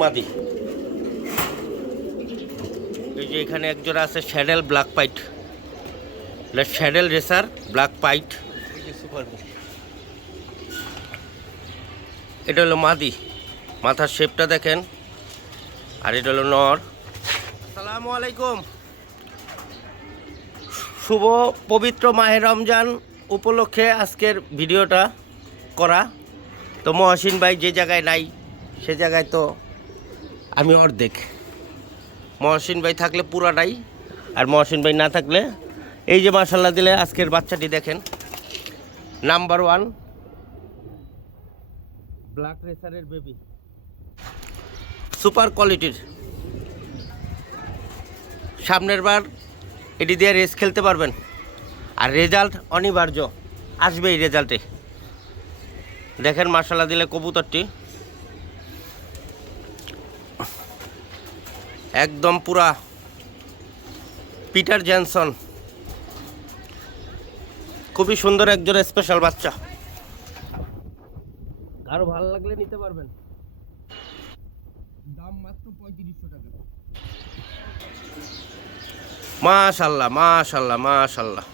মাদি। এই যে এখানে একজোড়া আছে শ্যাডেল ব্ল্যাক পাইট। এটা শ্যাডেল রেসার ব্ল্যাক পাইট। এটা হলো মাদি। মাথার শেপটা দেখেন। আর এটা হলো নর। আসসালামু আলাইকুম। শুভ পবিত্র মাহে রমজান উপলক্ষে আজকের ভিডিওটা করা। তো মহসিন ভাই যে জায়গায় নাই সে জায়গায় তো আমি অর্ধেক। মহসিন ভাই থাকলে পুরাটাই আর মহসিন ভাই না থাকলে এই যে মাসাল্লাহ দিলে আজকের বাচ্চাটি দেখেন। নাম্বার ওয়ান ব্ল্যাক রেসারের বেবি সুপার কোয়ালিটির সামনের বার এটি দিয়ে রেস খেলতে পারবেন। আর রেজাল্ট অনিবার্য। আসবে এই রেজাল্টে দেখেন মার্শাল্লাহ দিলে কবুতরটি। একদম পুরা পিটার জ্যানসন খুবই সুন্দর একজন স্পেশাল বাচ্চা। আরও ভালো লাগলে নিতে পারবেন। দাম মাত্র পঁয়ত্রিশশো টাকা। মাশাল্লাহ মাশাল্লাহ মাশাল্লাহ।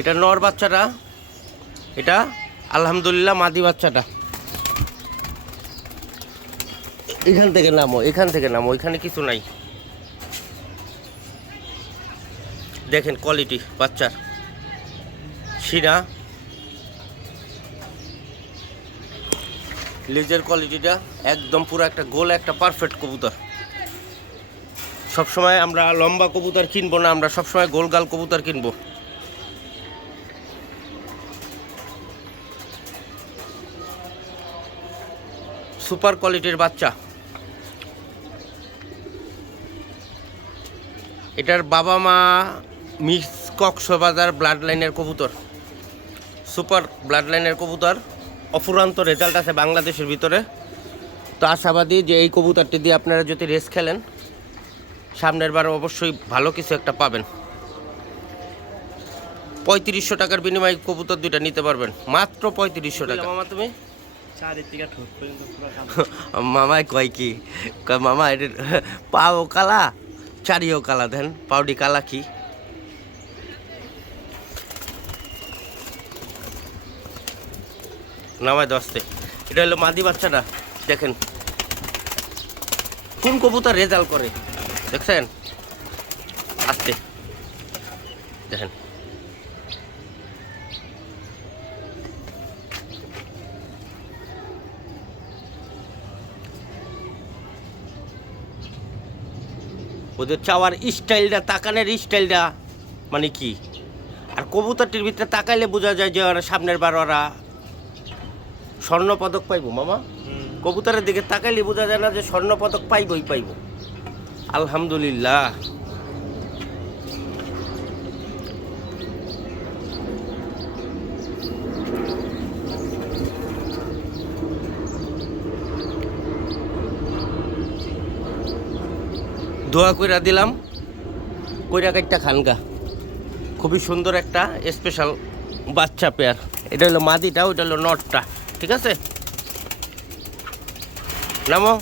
এটা নর বাচ্চাটা। এটা আলহামদুলিল্লাহ মাদি বাচ্চাটা। এখান থেকে নামো, এখান থেকে নামো এখানে কিছু নাই। দেখেন কোয়ালিটি বাচ্চার। শিরা। লেজের কোয়ালিটিটা একদম পুরো একটা গোল, একটা পারফেক্ট কবুতর। সবসময় আমরা লম্বা কবুতর কিনবো না, আমরা সবসময় গোলগাল কবুতর কিনবো। সুপার কোয়ালিটির বাচ্চা। এটার বাবা মা মিক্স কক্সবাজার ব্লাড লাইনের কবুতর। সুপার ব্লাড লাইনের কবুতর। অফুরান্ত রেজাল্ট আছে বাংলাদেশের ভিতরে। তো আশাবাদী যে এই কবুতরটি দিয়ে আপনারা যদি রেস খেলেন সামনের বার অবশ্যই ভালো কিছু একটা পাবেন। পঁয়ত্রিশশো টাকার বিনিময়ে কবুতর দুইটা নিতে পারবেন। মাত্র পঁয়ত্রিশশো টাকা। মামা তুমি। মামাই কয় কি? মামা এটা পাও কালা? চারিও কালা দেন, পাউডি কালা কি? নামায় দশতে এটা হলো মাদি বাচ্চাটা, দেখেন। কোন কবুতর রেজাল্ট করে, দেখছেন? আসতে। দেখেন। ওদের চাওয়ার স্টাইলটা তাকানের স্টাইলটা মানে কি? আর কবুতরটির ভিতরে তাকাইলে বোঝা যায় যে ওরা সামনের বার ওরা স্বর্ণ পদক পাইব মামা। কবুতরের দিকে তাকাইলে বোঝা যায় না যে স্বর্ণ পদক পাইবই পাইব। আলহামদুলিল্লাহ। দোয়া কইরা দিলাম। কইরা কাইটটা খানগা খুবই সুন্দর একটা স্পেশাল বাচ্চা পেয়ার এটা হলো মাদিটা, ওইটা হলো নটটা। ঠিক আছে? নামো।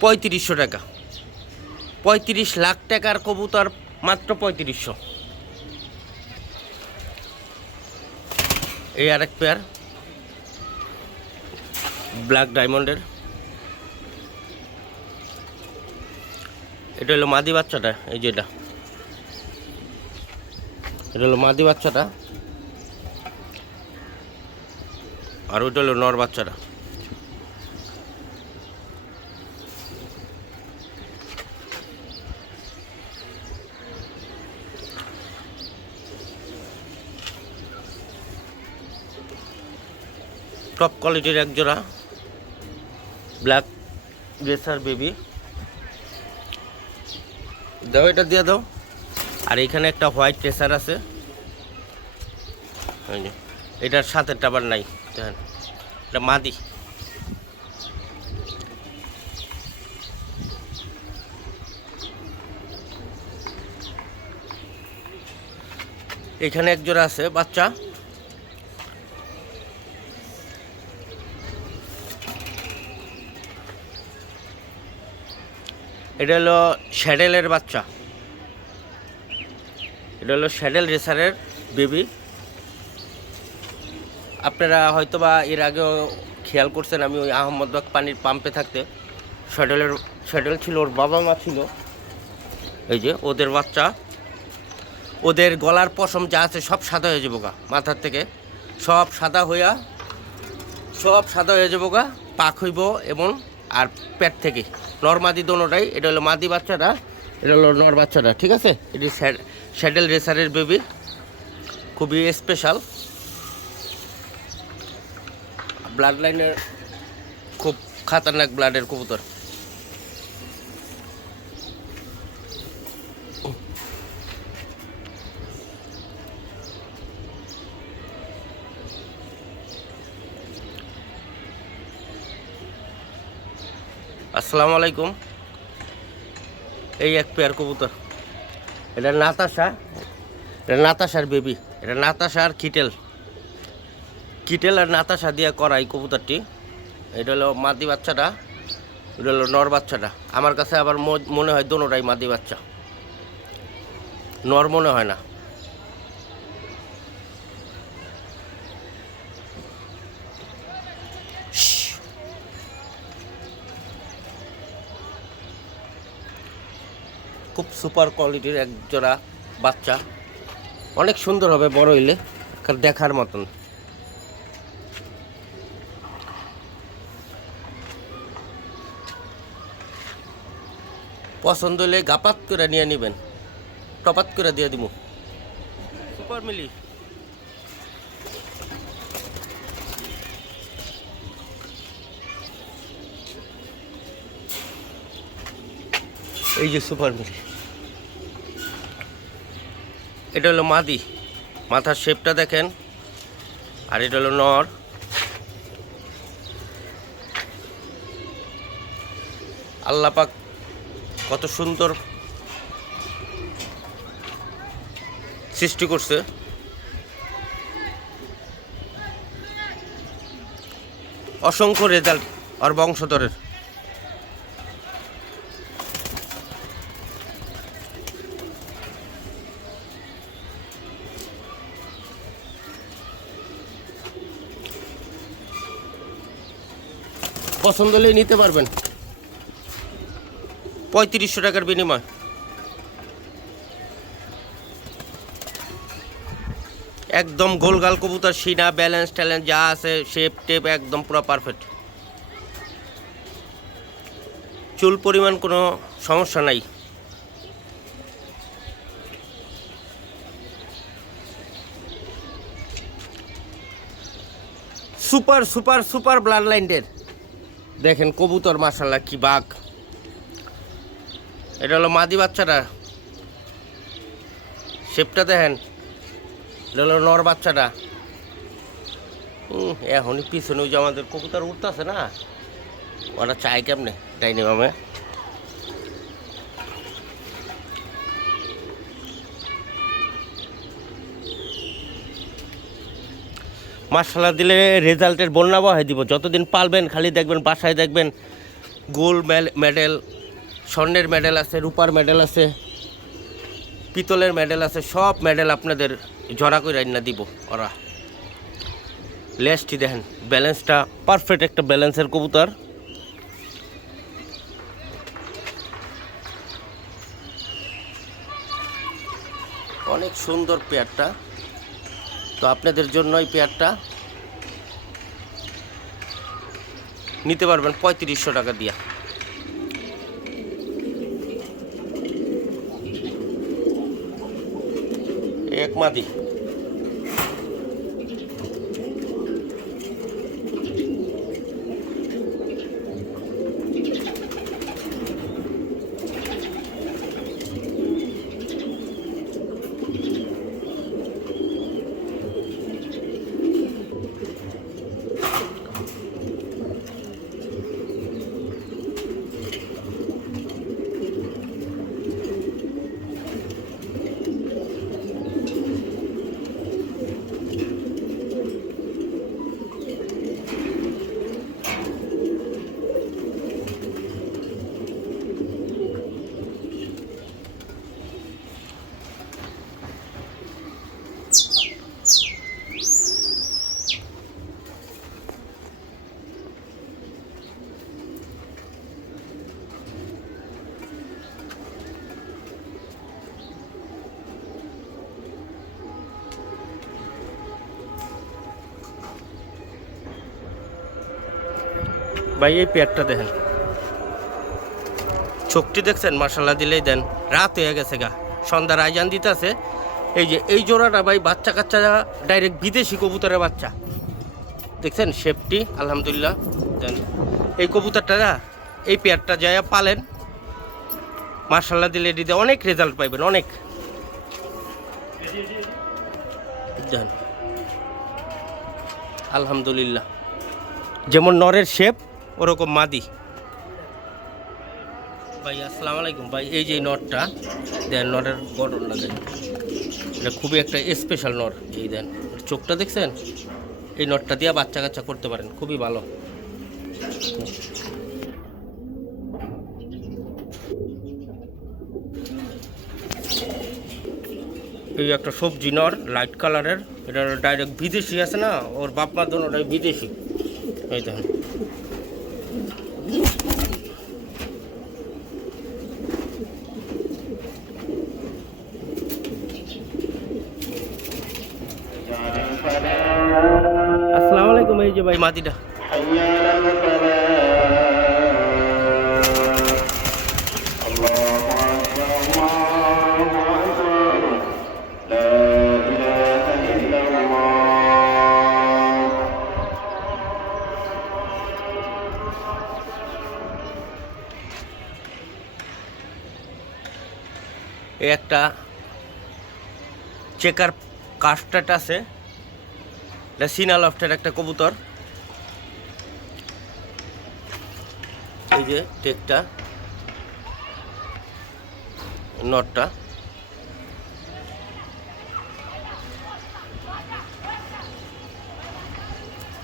পঁয়ত্রিশশো টাকা। পঁয়ত্রিশ লাখ টাকার কবুতর, মাত্র পঁয়ত্রিশশো। এই আরেক পেয়ার ব্ল্যাক ডায়মন্ডের। এটা হলো মাদি বাচ্চাটা, এই যেটা এটা। হলো মাদি বাচ্চাটা। আর ওইটা হলো নর বাচ্চাটা। টপ কোয়ালিটির এক জোড়া ব্ল্যাক রেসার বেবি। দাও, এটা দিয়ে দাও। আর এখানে একটা হোয়াইট রেসার আছে। এটার সাথে আবার নাই, দেখেন। এটা মাদি। এখানে এক জোড়া আছে, বাচ্চা। এটা হলো শ্যাডেলের বাচ্চা। এটা হলো শ্যাডেল রেসারের বেবি। আপনারা হয়তোবা এর আগেও খেয়াল করছেন আমি ওই আহমদবাগ পানির পাম্পে থাকতে। শ্যাডেলের, শ্যাডেল ছিল ওর বাবা মা ছিল। এই যে ওদের বাচ্চা। ওদের গলার পশম যা আছে সব সাদা হয়ে যাব গা, মাথার থেকে। সব সাদা হইয়া, সব সাদা হয়ে যাব গা, পাক হইব এবং আর পেট থেকে। নর মাদি দোনোটাই, এটা হলো মাদি বাচ্চাটা, এটা হলো নর বাচ্চাটা, ঠিক আছে? এটি স্যাডেল রেসারের বেবি, খুবই স্পেশাল ব্লাড লাইনের খুব খাতারনাক ব্লাডের কবুতর। আসসালামু আলাইকুম। এই এক পেয়ার কবুতর। এটা নাতাশা। এটা নাতাশার বেবি। এটা নাতাশা আর কিটেল। কিটেল আর নাতাশা দিয়ে করা এই কবুতরটি। এটা হলো মাদি বাচ্চাটা। এটা হলো নর বাচ্চাটা। আমার কাছে আবার মনে হয় দোনোটাই মাদি বাচ্চা। নর মনে হয় না। খুব সুপার কোয়ালিটির এক জোড়া বাচ্চা। অনেক সুন্দর হবে বড় হইলে দেখার মতন। পছন্দ হলে গাপাত করে নিয়ে নেবেন, টপাত করে দিয়ে দিব সুপার মিলি। এই যে সুপার মিলি। এটা হলো মাদি। মাথার শেপটা দেখেন, আর এটা হলো নর। আল্লাপাক কত সুন্দর সৃষ্টি করছে। অসংখ্য রেজাল্ট আর বংশধরের। পছন্দ হলে নিতে পারবেন। পঁয়ত্রিশশো টাকার বিনিময়। একদম গোলগাল কবুতর, সিনা, ব্যালেন্স ট্যালেন্স যা আছে শেপ টেপ একদম পুরো পারফেক্ট চুল পরিমাণ কোনো সমস্যা নাই। সুপার সুপার সুপার ব্লাড লাইনের দেখেন কবুতর মাসাল্লাহ কি বাঘ। এটা হলো মাদি বাচ্চাটা। শেপটা দেখেন। এটা হলো নর বাচ্চাটা। এখনই পিছনে ওই যে আমাদের কবুতর উঠতেছে না? ওরা চাই কেমনে? ডাইনি মামে। মার্শাল্লাহ দিলে রেজাল্টের বন্যা বহাই দিব। যতদিন পালবেন, খালি দেখবেন, বাসায় দেখবেন গোল্ড মেডেল, স্বর্ণের মেডেল আছে, রূপার মেডেল আছে, পিতলের মেডেল আছে, সব মেডেল আপনাদের জড়া করে না দিব ওরা। লেসটি দেখেন, ব্যালেন্সটা পারফেক্ট একটা ব্যালেন্সের কবুতর। অনেক সুন্দর পেয়ারটা। তো আপনাদের জন্য এই পেয়ারটা। নিতে পারবেন পঁয়ত্রিশশো টাকা দিয়া। এক মাদি। ভাই, এই পেয়ারটা দেখেন। চোখটি দেখছেন? মার্শাল্লাহ দিলেই দেন। রাত হয়ে গেছে গা। সন্ধ্যার আইজান দিতেছে। এই যে, এই জোড়াটা ভাই, বাচ্চা কাচ্চা ডাইরেক্ট বিদেশি কবুতরের বাচ্চা। দেখছেন? শেপটি আলহামদুলিল্লাহ, দেন। এই কবুতরটা এই পেয়ারটা যায় পালেন। মার্শাল্লাহ দিলে দিতে অনেক রেজাল্ট পাইবেন, অনেক। আলহামদুলিল্লাহ। যেমন নরের শেপ ওরকম মাদি। ভাই, আসসালামু আলাইকুম। ভাই, এই যে নটটা, দেন নটের গঠনটা দেন এটা খুবই একটা স্পেশাল নট। এই দেন, চোখটা দেখছেন? এই নটটা দিয়ে বাচ্চা কাচ্চা করতে পারেন, খুবই ভালো। এই একটা সবজি নর লাইট কালারের এটা ডাইরেক্ট বিদেশি আছে না? ওর বাপ মা দোনোটাই বিদেশি। এই দেখেন একটা চেকার কাস্টার্ট আছে। এটা সিনা লফটের একটা কবুতর। এই যে টেকটা নটটা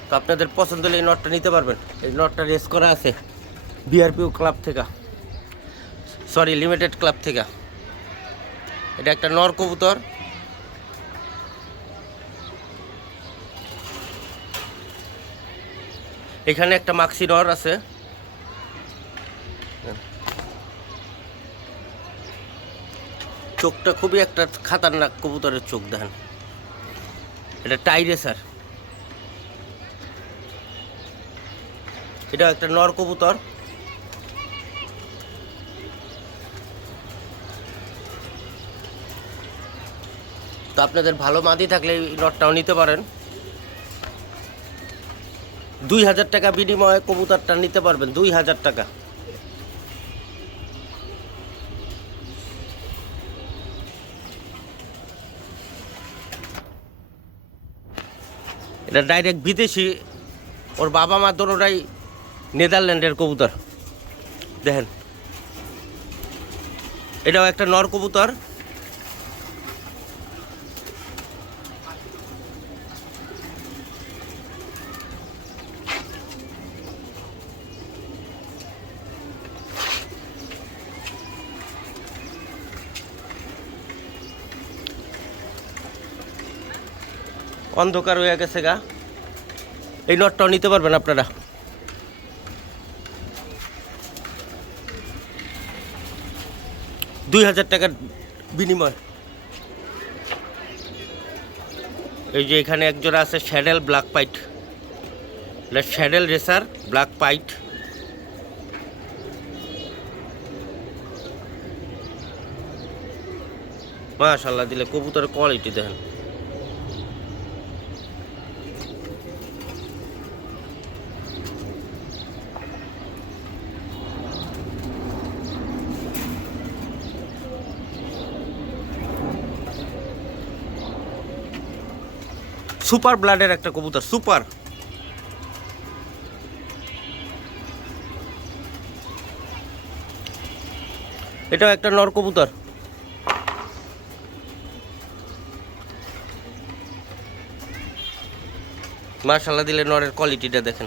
তো আপনাদের পছন্দ হলে এই নটটা নিতে পারবেন। এই নটটা রেস করা আছে। বিআরপিও ক্লাব থেকে। সরি লিমিটেড ক্লাব থেকে। এটা একটা নর কবুতর। এখানে একটা মাক্সি নর আছে। চোখটা খুবই একটা খাতারনাক কবুতরের চোখ, দেখেন। এটা টাইরেসার এটা একটা নর কবুতর। তো আপনাদের ভালো মাদি থাকলে এই নটটাও নিতে পারেন। দুই হাজার টাকা বিনিময়ে কবুতরটা নিতে পারবেন, দুই হাজার টাকা। এটা ডাইরেক্ট বিদেশি, ওর বাবা মা দোনোটাই নেদারল্যান্ডের কবুতর। দেখেন। এটাও একটা নর কবুতর। অন্ধকার হয়ে গেছে গা। এই নটটাও নিতে পারবেন আপনারা। দুই হাজার টাকার বিনিময়। এই যে এখানে একজোড়া আছে শ্যাডেল ব্ল্যাক পাইট। এটা শ্যাডেল রেসার ব্ল্যাক পাইট। মাশাল্লাহ দিলে কবুতরের কোয়ালিটি দেখেন। সুপার ব্লাডের একটা কবুতর সুপার। এটাও একটা নর কবুতর। মার্শাল্লাহ দিলে নরের কোয়ালিটিটা দেখেন।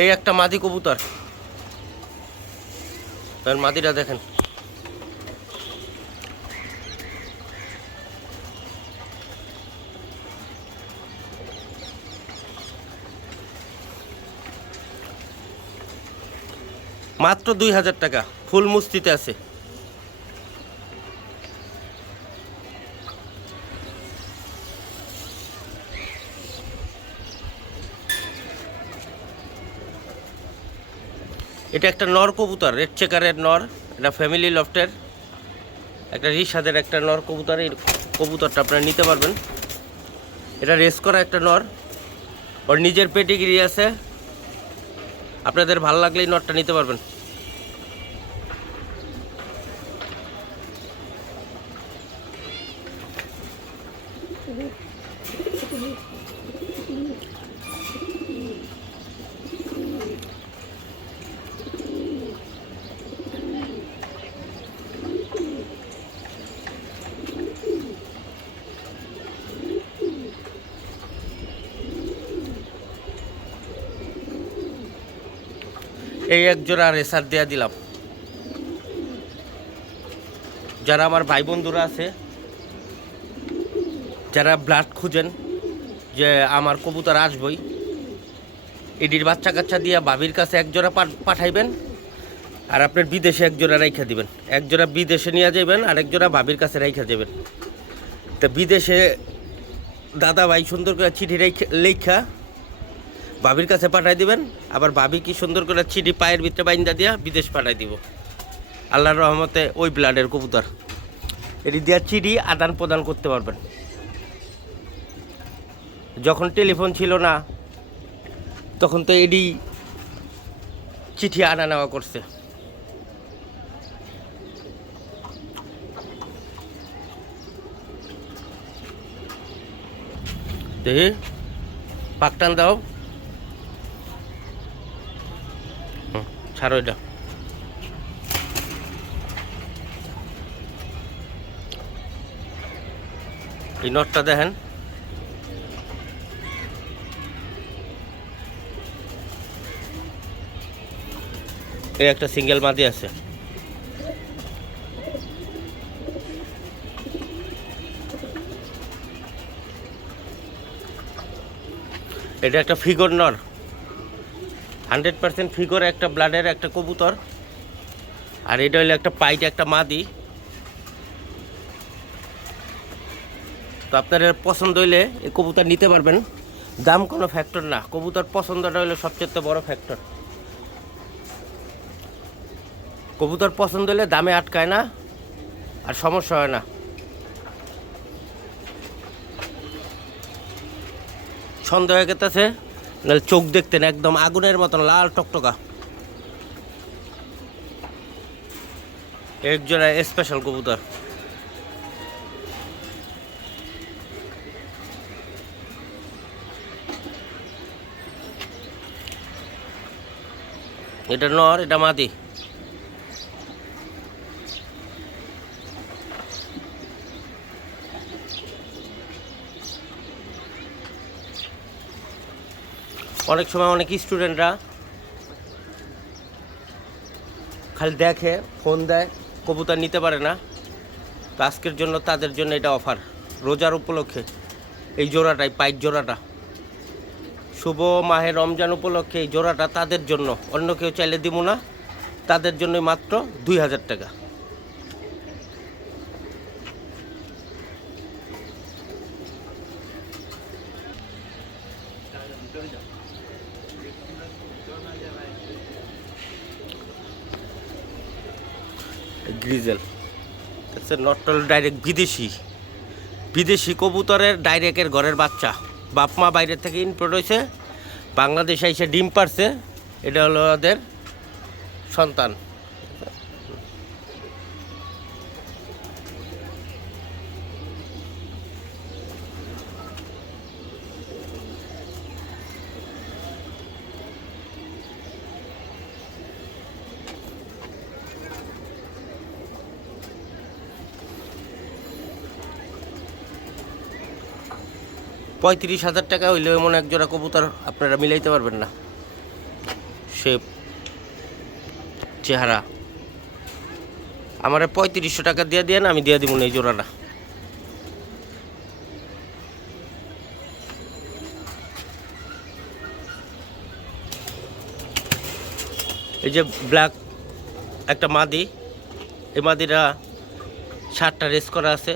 এই একটা মাদি কবুতর। তার মাদিটা দেখেন। মাত্র দুই হাজার টাকা ফুল মুস্তিতে আছে। এটা একটা নর কবুতর, রেড চেকারের নর, এটা ফ্যামিলি লফটের একটা রিসাদের একটা নর কবুতর, এই কবুতরটা আপনারা নিতে পারবেন। এটা রেস করা একটা নর। ওর নিজের পেটিগিরি আছে। আপনাদের ভালো লাগলেই নরটা নিতে পারবেন। এই এক জোড়া রেসার দেয়া দিলাম। যারা আমার ভাই বন্ধুরা আছে, যারা ব্লাড খুঁজেন যে আমার কবুতর আসবই, এডির বাচ্চা কাচ্চা দিয়ে বাবির কাছে এক জোড়া পাঠাইবেন আর আপনার বিদেশে এক জোড়া রাইখা দিবেন। এক জোড়া বিদেশে নিয়ে যাবেন আর এক জোড়া বাবির কাছে রাইখা যাবেন তা বিদেশে দাদা ভাই সুন্দর করে চিঠি লেখা বাবির কাছে পাঠাই দিবেন, আবার বাবি কি সুন্দর করে চিঠি পায়ের ভিতরে বাইন্দা দিয়া বিদেশ পাঠাই দিব। আল্লাহর রহমতে ওই ব্লাডের কবুতর, এটি দিয়া চিঠি আদান প্রদান করতে পারবেন। যখন টেলিফোন ছিল না, তখন তো এডি চিঠি আনা নেওয়া করছে। দেখি, পাকটান দাও। ছাড়ো এটা। এই নটটা দেখেন। এই একটা সিঙ্গেল মাদি আছে। এটা একটা ফিগর নর হান্ড্রেড পার্সেন্ট ফিগর, একটা ব্লাডের, একটা কবুতর। আর এটা হলো একটা পাইট, একটা মাদি। তো আপনার পছন্দ হইলে এই কবুতর নিতে পারবেন। দাম কোনো ফ্যাক্টর না। কবুতর পছন্দটা হলো সবচেয়ে বড় ফ্যাক্টর কবুতর পছন্দ হলে দামে আটকায় না, আর সমস্যা হয় না। সন্দেহ হয়ে গেতেছে নাহলে চোখ দেখতেন একদম আগুনের মতন, লাল টকটকা। একজোড়া স্পেশাল কবুতর। এটা নর, এটা মাদি। অনেক সময় অনেক স্টুডেন্টরা খালি দেখে ফোন দেয়, কবুতর নিতে পারে না। তো আজকের জন্য তাদের জন্য এটা অফার রোজার উপলক্ষে। এই জোড়াটাই পাইট জোড়াটা। শুভ মাহে রমজান উপলক্ষে এই জোড়াটা তাদের জন্য। অন্য কেউ চাইলে দিব না, তাদের জন্য মাত্র দুই হাজার টাকা। গ্রিজেল। হচ্ছে নটল ডাইরেক্ট বিদেশি। বিদেশি কবুতরের ডাইরেক্টের ঘরের বাচ্চা। বাপ মা বাইরে থেকে ইনপোর্ট হয়েছে। বাংলাদেশে এসে ডিম পারছে। এটা হলো ওদের সন্তান। পঁয়ত্রিশ হাজার টাকা হইলে এমন এক জোড়া কবুতর আপনারা মিলাইতে পারবেন না। সে চেহারা। আমার পঁয়ত্রিশশো টাকা দিয়ে দিয়ে আমি দিয়ে দিব না এই জোড়াটা। এই যে ব্ল্যাক একটা মাদি, এই মাদিরা সাতটা রেস করা আছে।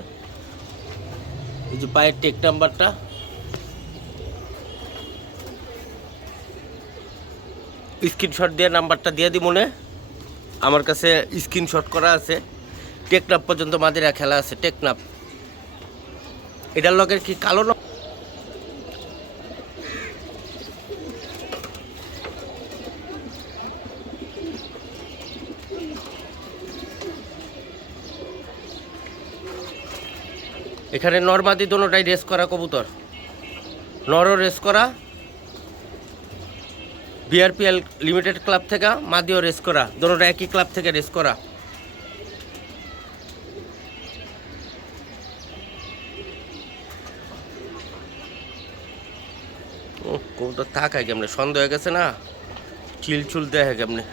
এই যে পায়ের টেক নাম্বারটা। স্ক্রিনশট দিয়ে নাম্বারটা দিয়ে দি মনে। আমার কাছে স্ক্রিনশট করা আছে। টেকনাপ পর্যন্ত মাদিরা খেলা আছে টেকনাপ এটার লগের কি কালো এখানে নর্মাদি দোনোটাই রেস করা কবুতর। নরও রেস করা বিআরপিএল লিমিটেড ক্লাব থেকে মাদিও রেস করা। দোনোটা একই ক্লাব থেকে রেস করা। ও কবুতর থাকায় কেমনে সন্দেহ হয়ে গেছে না? চিল চুল দেয় কেমনে